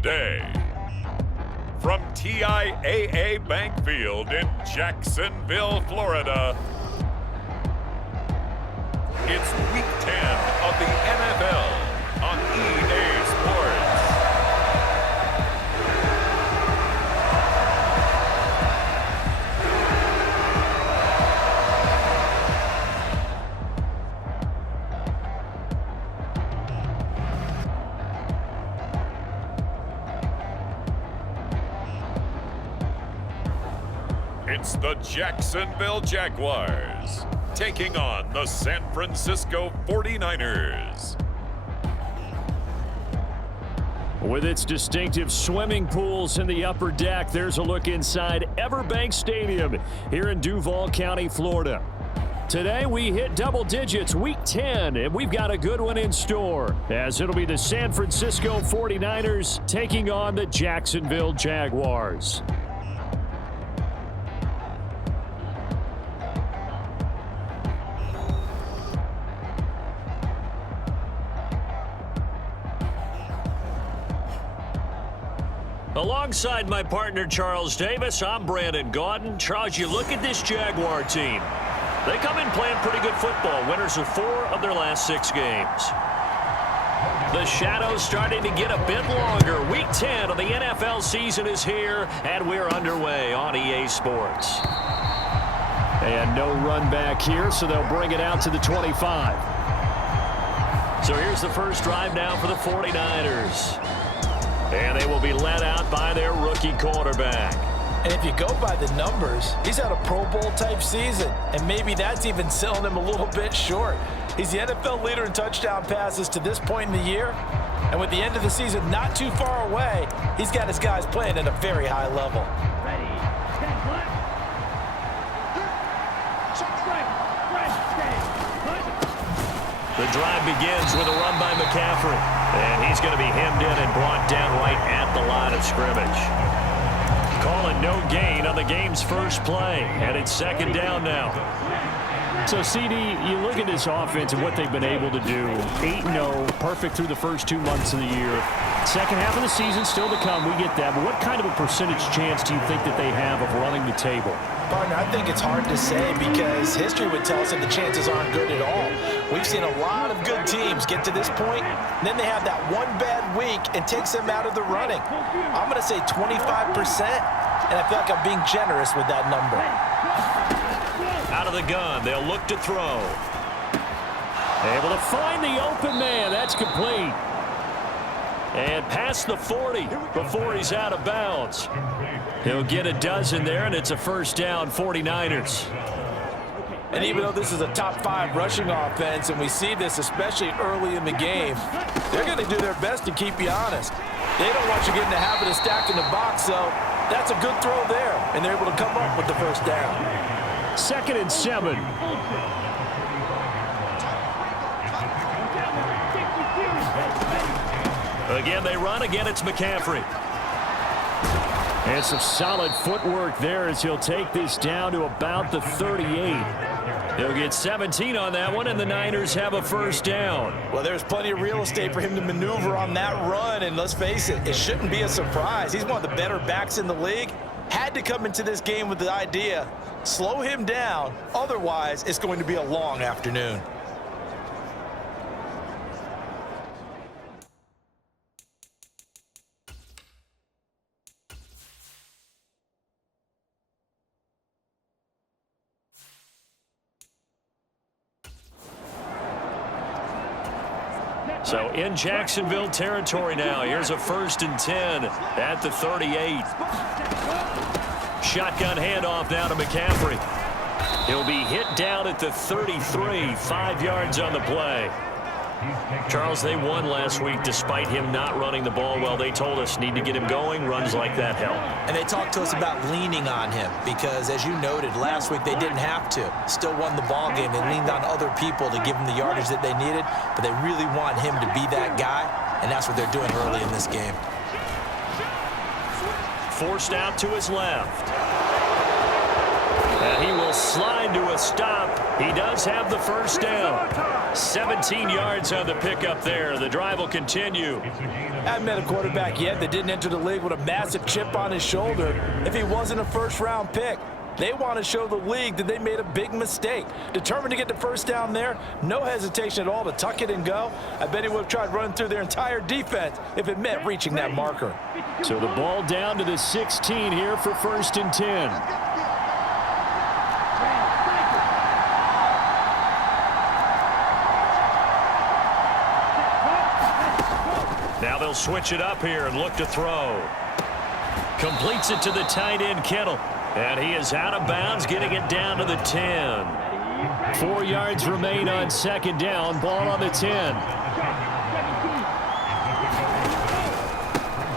today. From TIAA Bank Field in Jacksonville, Florida, it's Week 10 of the NFL on EA Sports. It's the Jacksonville Jaguars taking on the San Francisco 49ers. With its distinctive swimming pools in the upper deck, there's a look inside Everbank Stadium here in Duval County, Florida. Today we hit double digits, Week 10, and we've got a good one in store, as it'll be the San Francisco 49ers taking on the Jacksonville Jaguars. Alongside my partner, Charles Davis, I'm Brandon Gaudin. Charles, you look at this Jaguar team. They come in playing pretty good football, winners of 4 of their last 6 games. The shadow's starting to get a bit longer. Week 10 of the NFL season is here, and we're underway on EA Sports. And no run back here, so they'll bring it out to the 25. So here's the first drive now for the 49ers. And they will be led out by their rookie quarterback. And if you go by the numbers, he's had a Pro Bowl type season. And maybe that's even selling him a little bit short. He's the NFL leader in touchdown passes to this point in the year. And with the end of the season not too far away, he's got his guys playing at a very high level. Ready, stand, The drive begins with a run by McCaffrey. And he's going to be hemmed in and brought down right at the line of scrimmage. Calling no gain on the game's first play. And it's second down now. So, CD, you look at this offense and what they've been able to do. 8-0, perfect through the first 2 months of the year. Second half of the season still to come, we get that. But what kind of a percentage chance do you think that they have of running the table? Partner, I think it's hard to say because history would tell us that the chances aren't good at all. We've seen a lot of good teams get to this point, and then they have that one bad week and takes them out of the running. I'm going to say 25%, and I feel like I'm being generous with that number. Out of the gun, they'll look to throw. Able to find the open man. That's complete. And past the 40 before he's out of bounds. He'll get a dozen there, and it's a first down, 49ers. And even though this is a top 5 rushing offense, and we see this especially early in the game, they're going to do their best to keep you honest. They don't want you getting the habit of stacking the box, so that's a good throw there, and they're able to come up with the first down. 2nd and 7. Again, they run. Again, it's McCaffrey. And some solid footwork there as he'll take this down to about the 38. He'll get 17 on that one, and the Niners have a first down. Well, there's plenty of real estate for him to maneuver on that run, and let's face it, it shouldn't be a surprise. He's one of the better backs in the league. Had to come into this game with the idea, slow him down, otherwise it's going to be a long afternoon. So in Jacksonville territory now. Here's a 1st and 10 at the 38. Shotgun handoff now to McCaffrey. He'll be hit down at the 33, 5 yards on the play. Charles, they won last week despite him not running the ball well. They told us need to get him going. Runs like that help. And they talked to us about leaning on him because, as you noted, last week they didn't have to. Still won the ball game. They leaned on other people to give them the yardage that they needed, but they really want him to be that guy, and that's what they're doing early in this game. Forced out to his left. And he will slide to a stop. He does have the first down. 17 yards on the pickup there. The drive will continue. Haven't met a quarterback yet that didn't enter the league with a massive chip on his shoulder if he wasn't a first-round pick. They want to show the league that they made a big mistake. Determined to get the first down there, no hesitation at all to tuck it and go. I bet he would have tried running through their entire defense if it meant reaching that marker. So the ball down to the 16 here for 1st and 10. Now they'll switch it up here and look to throw. Completes it to the tight end, Kittle. And he is out of bounds, getting it down to the 10. 4 yards remain on 2nd down. Ball on the 10.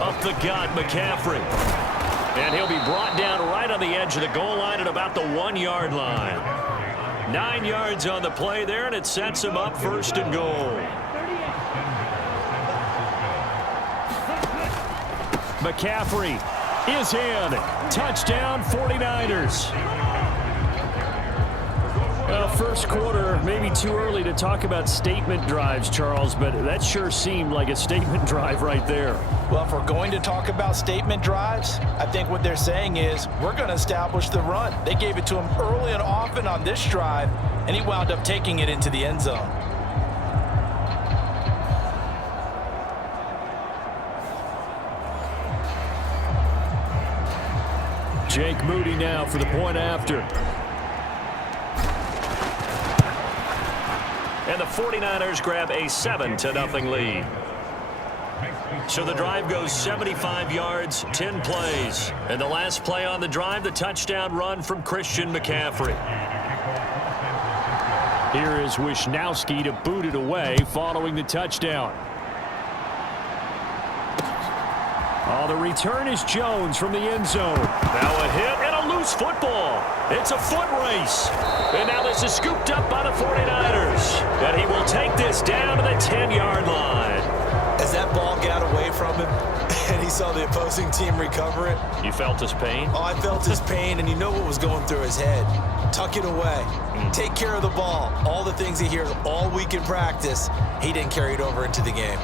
Up the gut, McCaffrey. And he'll be brought down right on the edge of the goal line at about the 1-yard line. 9 yards on the play there, and it sets him up 1st and goal. McCaffrey is in. Touchdown, 49ers. Well, first quarter, maybe too early to talk about statement drives, Charles, but that sure seemed like a statement drive right there. Well, if we're going to talk about statement drives, I think what they're saying is we're going to establish the run. They gave it to him early and often on this drive, and he wound up taking it into the end zone. Jake Moody now for the point after. And the 49ers grab a 7-0 lead. So the drive goes 75 yards, 10 plays. And the last play on the drive, the touchdown run from Christian McCaffrey. Here is Wisnowski to boot it away following the touchdown. Oh, the return is Jones from the end zone. Now a hit and a loose football. It's a foot race. And now this is scooped up by the 49ers. And he will take this down to the 10-yard line. As that ball got away from him and he saw the opposing team recover it. You felt his pain? Oh, I felt his pain, and you know what was going through his head. Tuck it away. Take care of the ball. All the things he hears all week in practice, he didn't carry it over into the game.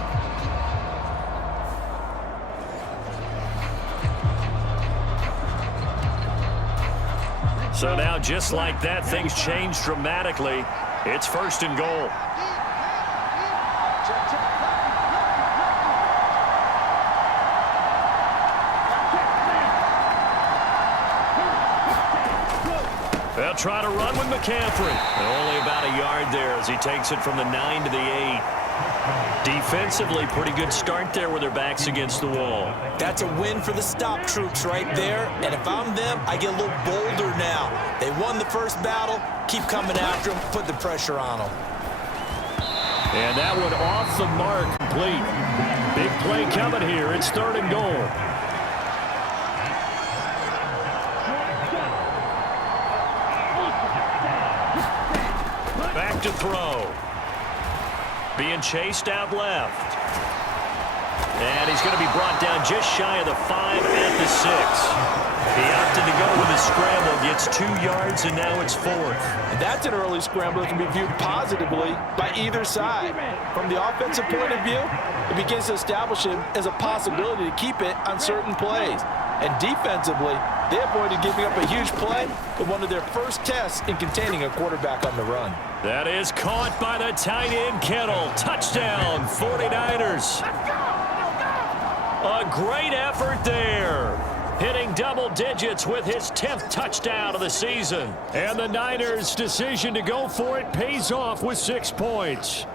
So now, just like that, things change dramatically. It's 1st and goal. They'll try to run with McCaffrey. Only about a yard there as he takes it from the 9 to the 8. Defensively, pretty good start there with their backs against the wall. That's a win for the stop troops right there. And if I'm them, I get a little bolder now. They won the first battle. Keep coming after them. Put the pressure on them. And that one off the mark, complete. Big play coming here. It's 3rd and goal. Back to throw. Being chased out left. And he's going to be brought down just shy of the 5 at the 6. He opted to go with a scramble, gets 2 yards, and now it's 4th. And that's an early scramble that can be viewed positively by either side. From the offensive point of view, it begins to establish him as a possibility to keep it on certain plays. And defensively, they avoided giving up a huge play in one of their first tests in containing a quarterback on the run. That is caught by the tight end, Kittle. Touchdown, 49ers. A great effort there. Hitting double digits with his 10th touchdown of the season. And the Niners' decision to go for it pays off with 6 points.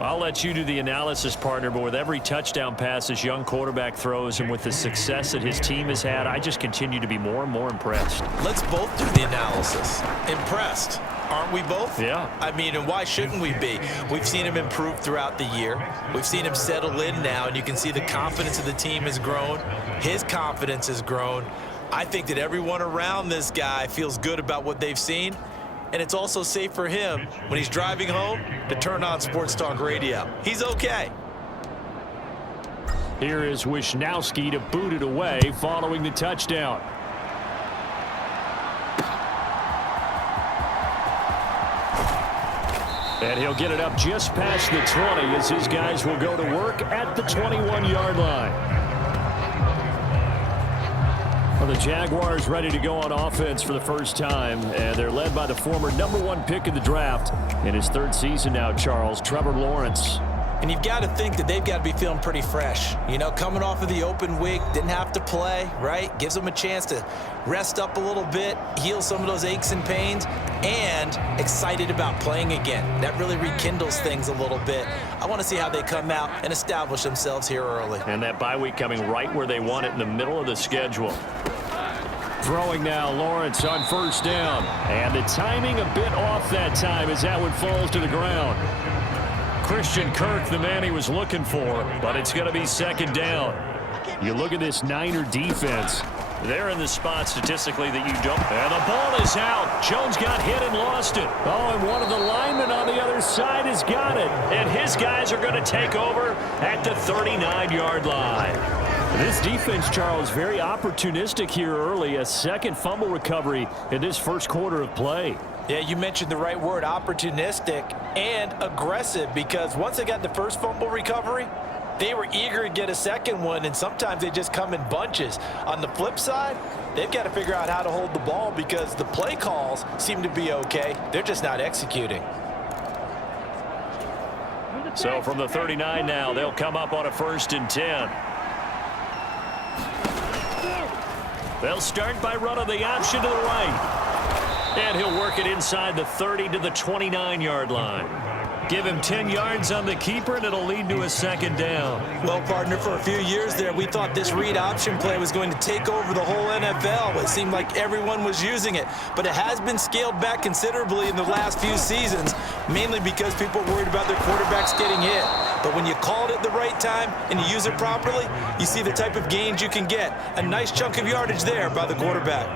I'll let you do the analysis, partner, but with every touchdown pass this young quarterback throws and with the success that his team has had, I just continue to be more and more impressed. Let's both do the analysis. Impressed. Aren't we both? Yeah. I mean, and why shouldn't we be? We've seen him improve throughout the year. We've seen him settle in now, and you can see the confidence of the team has grown. His confidence has grown. I think that everyone around this guy feels good about what they've seen. And it's also safe for him when he's driving home to turn on Sports Talk Radio. He's okay. Here is Wisnowski to boot it away following the touchdown. And he'll get it up just past the 20 as his guys will go to work at the 21-yard line. Well, the Jaguars ready to go on offense for the first time, and they're led by the former #1 pick in the draft in his third season now, Charles, Trevor Lawrence. And you've got to think that they've got to be feeling pretty fresh. You know, coming off of the open week, didn't have to play, right? Gives them a chance to rest up a little bit, heal some of those aches and pains, and excited about playing again. That really rekindles things a little bit. I want to see how they come out and establish themselves here early. And that bye week coming right where they want it in the middle of the schedule. Throwing now, Lawrence on first down. And the timing a bit off that time as that one falls to the ground. Christian Kirk, the man he was looking for, but it's going to be second down. You look at this Niner defense. They're in the spot statistically that you don't. And the ball is out. Jones got hit and lost it. Oh, and one of the linemen on the other side has got it. And his guys are going to take over at the 39-yard line. This defense, Charles, very opportunistic here early. A second fumble recovery in this first quarter of play. Yeah, you mentioned the right word, opportunistic and aggressive, because once they got the first fumble recovery, they were eager to get a second one, and sometimes they just come in bunches. On the flip side, they've got to figure out how to hold the ball because the play calls seem to be okay. They're just not executing. So from the 39 now, they'll come up on a 1st and 10. They'll start by running the option to the right. And he'll work it inside the 30 to the 29-yard line. Give him 10 yards on the keeper, and it'll lead to a second down. Well, partner, for a few years there, we thought this read option play was going to take over the whole NFL. It seemed like everyone was using it. But it has been scaled back considerably in the last few seasons, mainly because people are worried about their quarterbacks getting hit. But when you call it at the right time and you use it properly, you see the type of gains you can get. A nice chunk of yardage there by the quarterback.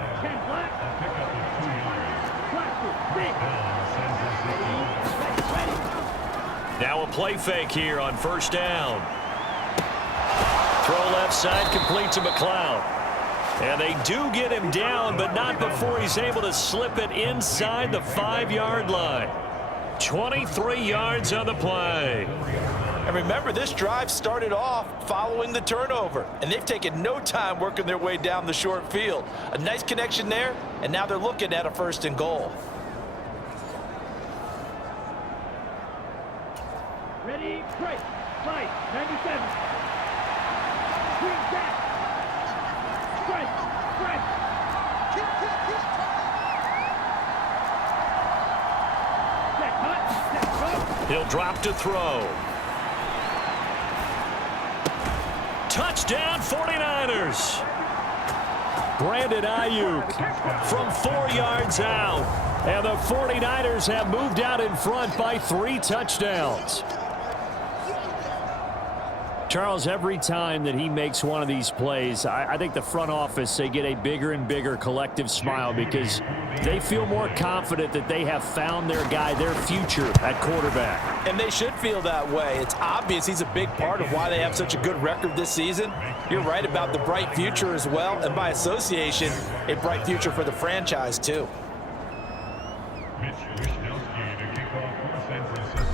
Now a play fake here on first down. Throw left side, complete to McLeod. And they do get him down, but not before he's able to slip it inside the 5-yard line. 23 yards on the play. And remember, this drive started off following the turnover, and they've taken no time working their way down the short field. A nice connection there, and now they're looking at a 1st and goal. Ready, break, play, 97. Swing back. Strike, strike. Set, cut, He'll drop to throw. Touchdown 49ers. Brandon Ayuk from 4 yards out. And the 49ers have moved out in front by 3 touchdowns. Charles, every time that he makes one of these plays, I think the front office, they get a bigger and bigger collective smile because they feel more confident that they have found their guy, their future at quarterback. And they should feel that way. It's obvious he's a big part of why they have such a good record this season. You're right about the bright future as well, and by association, a bright future for the franchise too.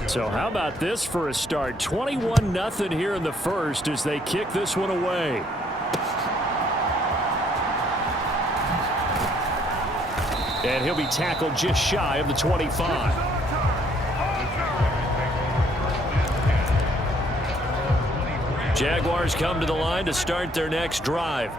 So how about this for a start? 21-0 here in the first as they kick this one away. And he'll be tackled just shy of the 25. Jaguars come to the line to start their next drive.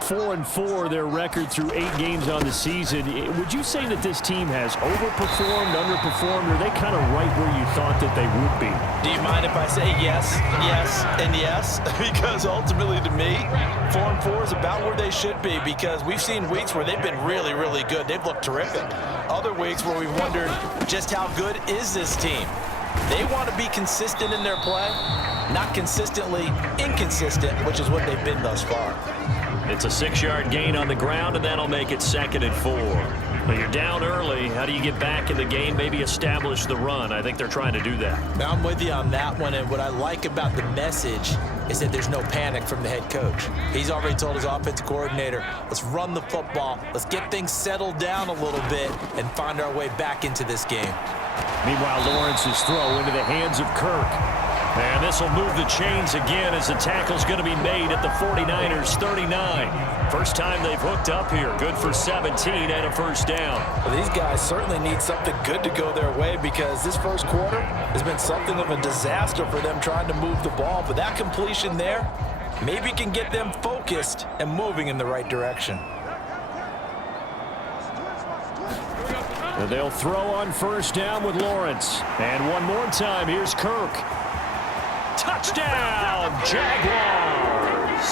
4-4 their record through 8 games on the season. Would you say that this team has overperformed, underperformed, or are they kind of right where you thought that they would be? Do you mind if I say yes, yes, and yes? Because ultimately to me, 4-4 is about where they should be because we've seen weeks where they've been really, really good. They've looked terrific. Other weeks where we've wondered just how good is this team. They want to be consistent in their play, not consistently inconsistent, which is what they've been thus far. It's a 6-yard gain on the ground, and that'll make it 2nd and 4. Well, you're down early. How do you get back in the game, maybe establish the run? I think they're trying to do that. I'm with you on that one, and what I like about the message is that there's no panic from the head coach. He's already told his offensive coordinator, let's run the football, let's get things settled down a little bit and find our way back into this game. Meanwhile, Lawrence's throw into the hands of Kirk. And this will move the chains again as the tackle's going to be made at the 49ers 39. First time they've hooked up here. Good for 17 and a first down. Well, these guys certainly need something good to go their way because this first quarter has been something of a disaster for them trying to move the ball. But that completion there maybe can get them focused and moving in the right direction. And they'll throw on first down with Lawrence. And one more time, here's Kirk. Touchdown, Jaguars!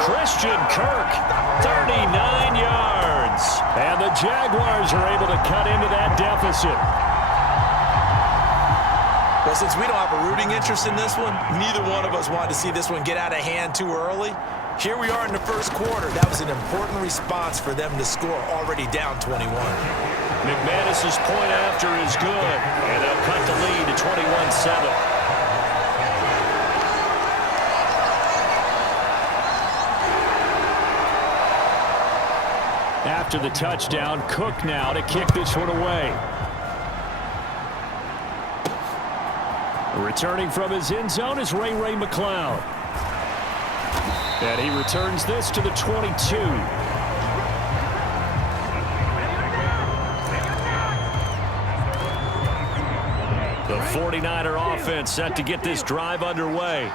Christian Kirk, 39 yards. And the Jaguars are able to cut into that deficit. Well, since we don't have a rooting interest in this one, neither one of us wanted to see this one get out of hand too early. Here we are in the first quarter. That was an important response for them to score, already down 21. McManus's point after is good, and they'll cut the lead to 21-7. After the touchdown, Cook now to kick this one away. Returning from his end zone is Ray McCloud. And he returns this to the 22. The 49er offense set to get this drive underway.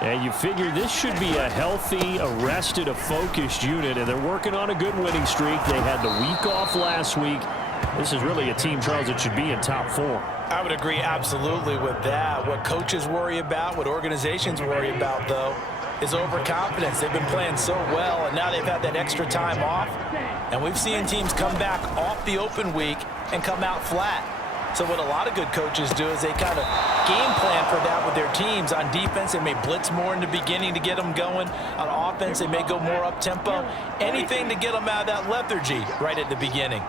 And you figure this should be a healthy, arrested, a focused unit, and they're working on a good winning streak. They had the week off last week. This is really a team, Charles, that should be in top 4. I would agree absolutely with that. What coaches worry about, what organizations worry about, though, is overconfidence. They've been playing so well, and now they've had that extra time off. And we've seen teams come back off the open week and come out flat. So what a lot of good coaches do is they kind of game plan for that with their teams. On defense, they may blitz more in the beginning to get them going. On offense, they may go more up-tempo. Anything to get them out of that lethargy right at the beginning.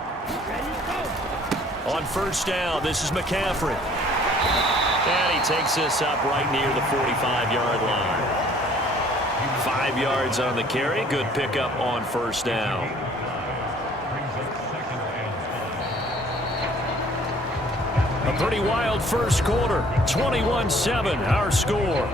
On first down, this is McCaffrey. And he takes this up right near the 45-yard line. 5 yards on the carry. Good pickup on first down. A pretty wild first quarter. 21-7, our score.